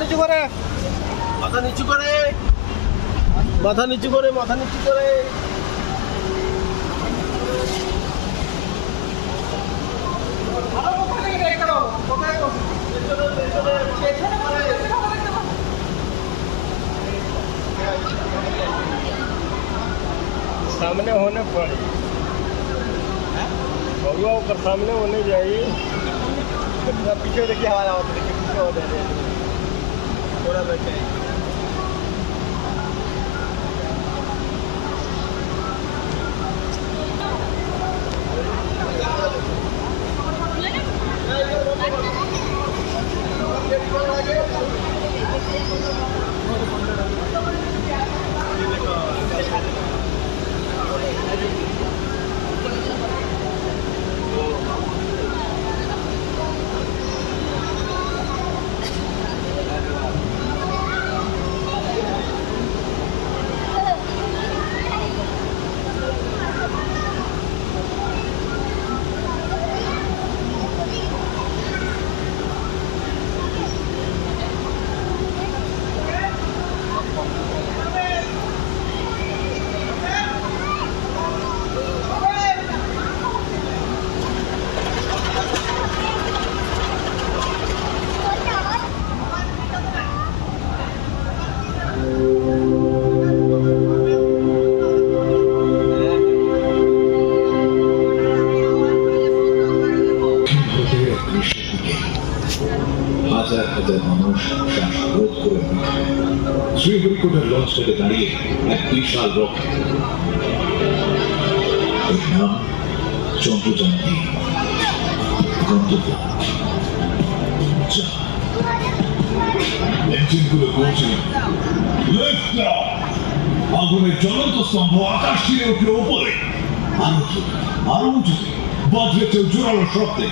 নিচু করে, মাথা নিচু করে, মাথা নিচু করে, মাথা নিচু করে। सामने होने पड़े बउआ ऊपर सामने होने चाहिए। पीछे देखिए हमारा देखिए पीछे हो जाए थोड़ा बैठे। হাজার হাজার মানুষ শ্বাসরোধ করে শ্রীহরিকোটার লঞ্চটাতে দাঁড়িয়ে এক বিশাল রকেট, এর নাম চন্দ্রযান-3 গন্তব্য ইঞ্জিনগুলো পৌঁছে আগুনের জ্বলন্ত স্তম্ভ আকাশ ছিঁড়ে উঠল উপরে, আরো উঁচুতে বাজলেছে জোরালো শব্দে।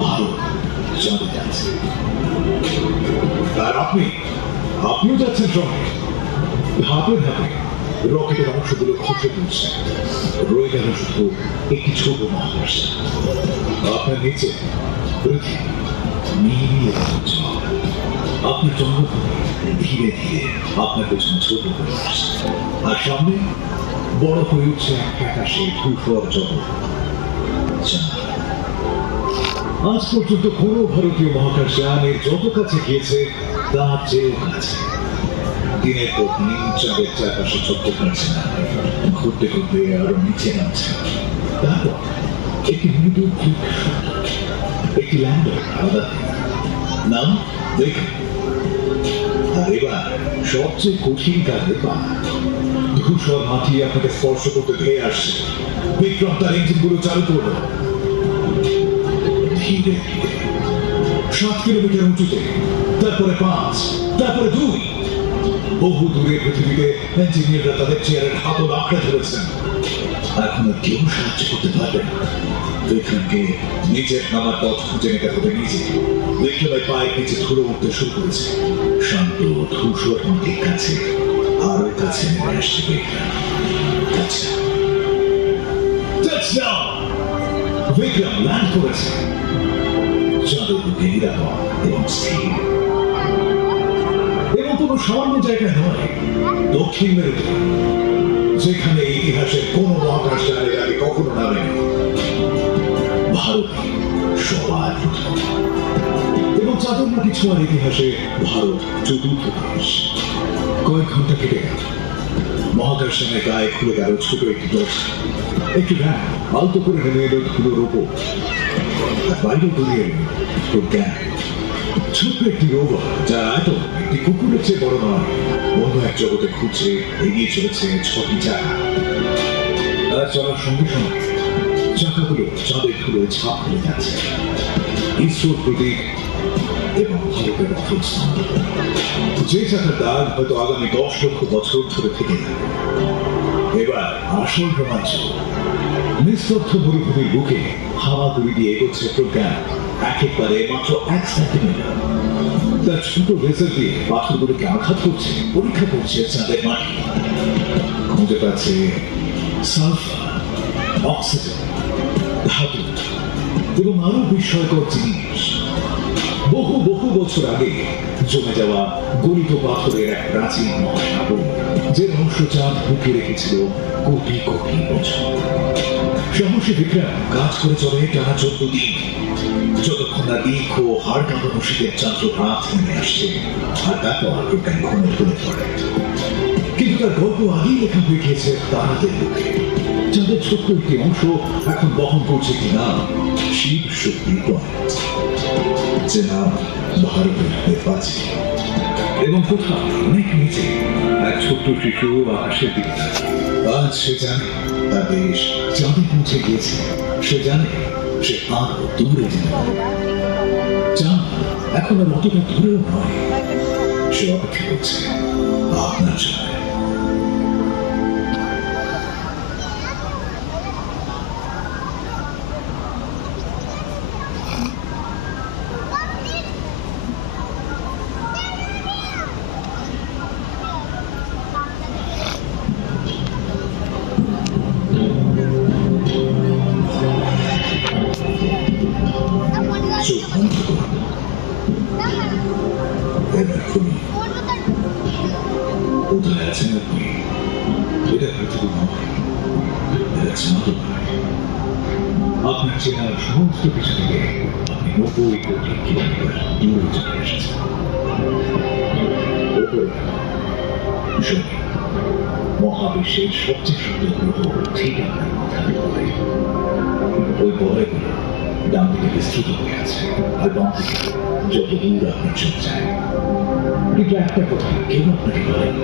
ভারত চাঁদে যাচ্ছে, আর আপনিও যাচ্ছেন সঙ্গে। ধাপে ধাপে রকেটের অংশগুলো খসে পড়ছে, রয়ে গেল শুধু একটি ছোট মহাকাশ। আপনার নিচে পৃথিবী, আপনার জন্মভূমি ধীরে ধীরে আপনার পেছনে ছোট হয়ে আসছে, আর সামনে বড় হয়ে উঠছে এক আকাশে ধূসর জগৎ। আজ পর্যন্ত কোন ভারতীয় মহাকাশযান এর যত কাছে গিয়েছে তার চেয়েও কাছে। দিনের পর দিন চাঁদের চারপাশে চক্কর কাটছে না, ঘুরতে ঘুরতে আরো নিচে নামছে। তারপর একটি মৃদু একটি ল্যান্ডার আলাদা নাম দেখে। আর এবার সবচেয়ে কঠিন কাজে পা ধূসর মাটি আপনাকে স্পর্শ করতে ধেয়ে আসছে। বিক্রম তার ইঞ্জিনগুলো চালু করলো ধীরে ধীরে 7 কিলোমিটার উঁচুতে, তারপরে 5, তারপরে 2। বহু দূরে পৃথিবীতে ইঞ্জিনিয়াররা তাদের চেয়ারের হাতল আঁকড়ে ধরেছেন। এখন আর কেউ সাহায্য করতে পারবে না। বিক্রমকে নিচের নামার পথ খুঁজে নিতে হবে নিজে। বিক্রমের পায়ের নিচে ধুলো উঠতে শুরু করেছে। শান্ত ধূসর মাটির কাছে আরো কাছে নেমে আসছে বিক্রম। বিক্রম ল্যান্ড করেছে চাঁদের বুকে নিরাপদ এবং স্থির, এবং কোনো সামান্য জায়গায় নয়, দক্ষিণ মেরুতে, যেখানে ইতিহাসের কোন মহাকাশযানের আগে কখনো নামেনি। ভারত সবার প্রথম, এবং চাঁদের মাটি ছোঁয়ার ইতিহাসে ভারত চতুর্থ দেশ। কয়েক ঘন্টা কেটে গেল, মহাকাশযানের গায়ে খুলে গেল ছোট একটি দরজা। একটি ভ্যান আলতো করে নেমে এলো ধুলোর ওপর, বাইরে বেরিয়ে এলো প্রজ্ঞান, ছোট্ট একটি রোবট যা এত একটি কুকুরের চেয়ে বড় নয়। অন্য এক জগতে খুঁজছে এগিয়ে চলেছে 6টি চাকা। আর চলার সঙ্গে সঙ্গে চাকাগুলো চাঁদের ধুলোয় ছাপ ফেলে যাচ্ছে। ইসরোর প্রতীক এবং ভারতের অবস্থান, যে চাকার দাগ হয়তো আগামী 10 লক্ষ বছর ধরে থেকে যাবে। এবার আসল রোমাঞ্চ। নিস্তব্ধ মরুভূমির বুকে হামাগুড়ি দিয়ে এগোচ্ছে প্রজ্ঞান, একেবারে মাত্র 1 সেন্টিমিটার। তার ছোট লেজার দিয়ে পাথরগুলোকে আঘাত করছে, পরীক্ষা করছে চাঁদের মাটি। খুঁজে পাচ্ছে সালফার, অক্সিজেন, ধাতু এবং আরো বিস্ময়কর জিনিস। বহু বহু বছর আগে জমে যাওয়া গলিত পাথরের এক প্রাচীন মহাসাগর, যে রহস্য চাঁদ বুকে রেখেছিল কোটি কোটি বছর। সাহসী বিক্রম কাজ করে চলে টানা 14 দিন, যতক্ষণ না দীর্ঘ হাড় কাঁপানো শীতের চাঁদ রাত নেমে আসছে আর তারপর বিজ্ঞান ঘুমে ঢলে পড়ে। কিন্তু তার গল্প আগেই লেখা হয়ে গিয়েছে তারাদের বুকে। চাঁদের ছোট্ট একটি অংশ এখন বহন করছে কি নাম শিব শক্তি পয়েন্ট, যে নাম ভারতের নির্বাচিত। এবং কোথাও অনেক নিচে এক ছোট্ট শিশু আকাশের দিকে থাকে। আজ সে জানে তার দেশ চাঁদে পৌঁছে গিয়েছে, সে জানে সে আরো দূরে যেতে পারে। চাঁদ এখন আর অতটা দূরেও নয়, সে অপেক্ষা করছে আপনার জন্য। কোথায় আছেন আপনি? এটা পৃথিবী নয়, এটা চাঁদ। আপনার চেনার সমস্ত কিছু থেকে আপনি 90 কোটি কিলোমিটার দূরে চলে এসেছেন। মহাবিশ্বের সবচেয়ে সুন্দর গ্রহ ঠিক আপনার মাথার উপরে। ওই বলয়গুলো ডান দিকে বিস্তৃত হয়ে আছে, আর বাম দিকে যত দূর আপনার চোখ যায়। কিন্তু একটা কথা কেউ আপনাকে বলেন,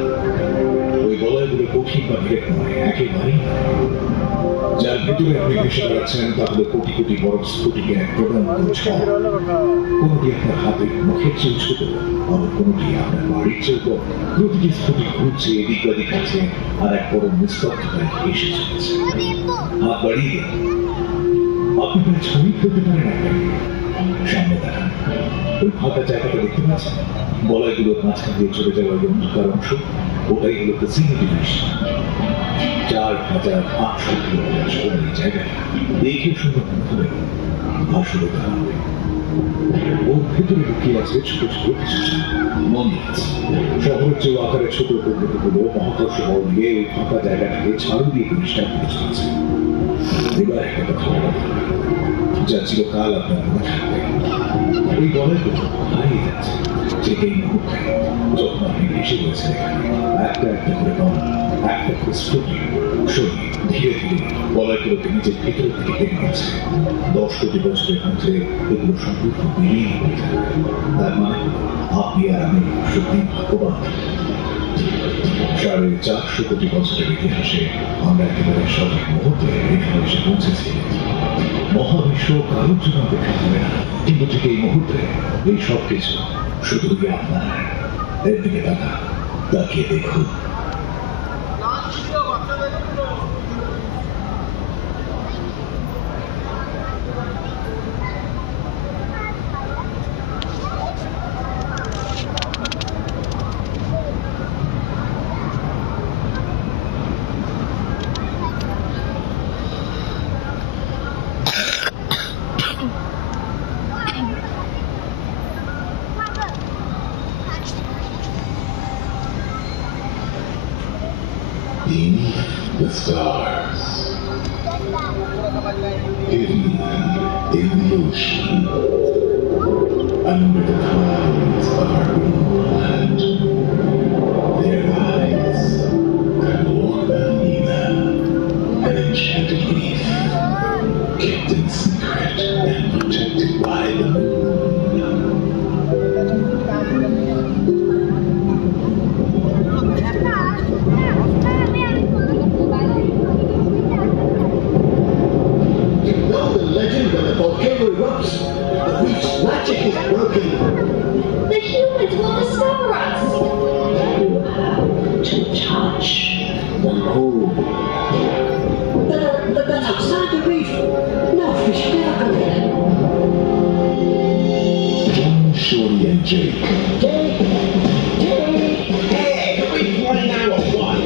ওই বলয়গুলো কঠিন বা বিরেক নয়, একেবারেই যার ভিতরে আপনি ভেসে বেড়াচ্ছেন তা হলো কোটি কোটি বরফ স্ফটিকে এক প্রধান ঝড়। কোনটি আপনার হাতের মুখের চেয়ে ছোট, আবার কোনটি আপনার বাড়ির চেয়ে বড়। প্রতিটি স্ফটিক ঘুরছে এদিক ওদিক আছে, আর এক বড় নিস্তব্ধতায় এসে চলেছে। হাত বাড়িয়ে দিন, আপনি প্রায় 6 মিনিট করতে পারেন আপনাকে। সামনে দেখান, ওই ফাঁকা জায়গাটা দেখতে পাচ্ছেন? বলয়গুলোর মাঝখান দিয়ে চলে যাওয়া অন্ধকার অংশ, ওটাই হলো ভিসিনিটি ডিভিশন। 4800 কিলোমিটার সরে এই জায়গায় দেখে শুনে মনে হবে আসলে তা ওর ভেতরে লুকিয়ে আছে ছোট ছোট কিছু মন্দির আছে। শহরের চেয়ে আকারে ছোট উপগ্রহগুলো মহাকর্ষ বল দিয়ে ওই ফাঁকা জায়গাটাকে ছাড়ু দিয়ে পরিষ্কার করে চলেছে। এবার একটা কথা বলা যা চিরকাল আপনার মনে থাকবে, এই বলয়গুলো হারিয়ে যাচ্ছে। যে এই মুহূর্তে যখন আপনি ভেসে গেছেন একটা একটা করে কমা, একটা করে স্ফুটি শরীর ধীরে ধীরে বলয়গুলোকে নিজের ভেতরের দিকে টেনে নিচ্ছে। 10 কোটি বছরের মধ্যে এগুলো সম্পূর্ণ বিলীন হয়ে যাবে। তার মানে আপনি আর আমি সত্যি ভাগ্যবান। 450 কোটি বছরের ইতিহাসে আমরা একেবারে সঠিক মুহূর্তে এখানে এসে পৌঁছেছি। মহাবিশ্ব কারোর জন্য অপেক্ষা করে না, কিন্তু ঠিক এই মুহূর্তে এই সব কিছু শুধু আপনার। এর দিকে তাকিয়ে দেখুন। Beneath the stars, hidden in the ocean, under the clouds of our own land, there lies Kalorna, an enchanted reef, kept in secret and protected by the moon. Magic is broken. The humans will discover us. You have to touch the moon. But that's outside the reef. No fish can go there. John, Shorty, and Jake. Jake! Hey, are we running out of what?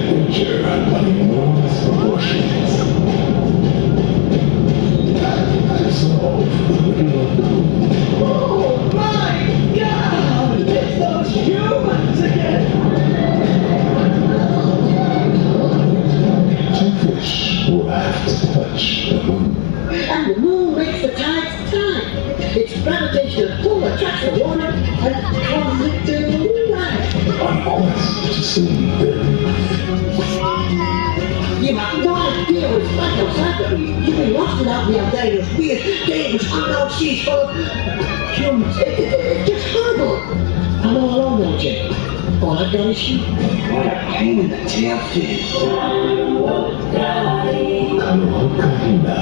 Adventure of enormous proportions. touch the moon. And the moon makes the tides turn. Its gravitational pull attracts the water and causes it to rise. On quest to see the You have no idea what it's like outside the reef. You've been lost without me out there in those weird, dangerous, unknown seas full of humans. It's just horrible. I'm all alone now, Jim. All I've got is you. what a pain in the tail fin. Kalokahina,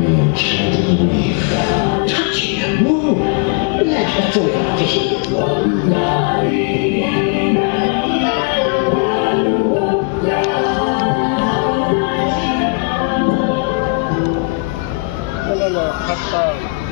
the enchanted reef. Touching the moon. Yeah, that's all I'm fishing. No, no, no, hasta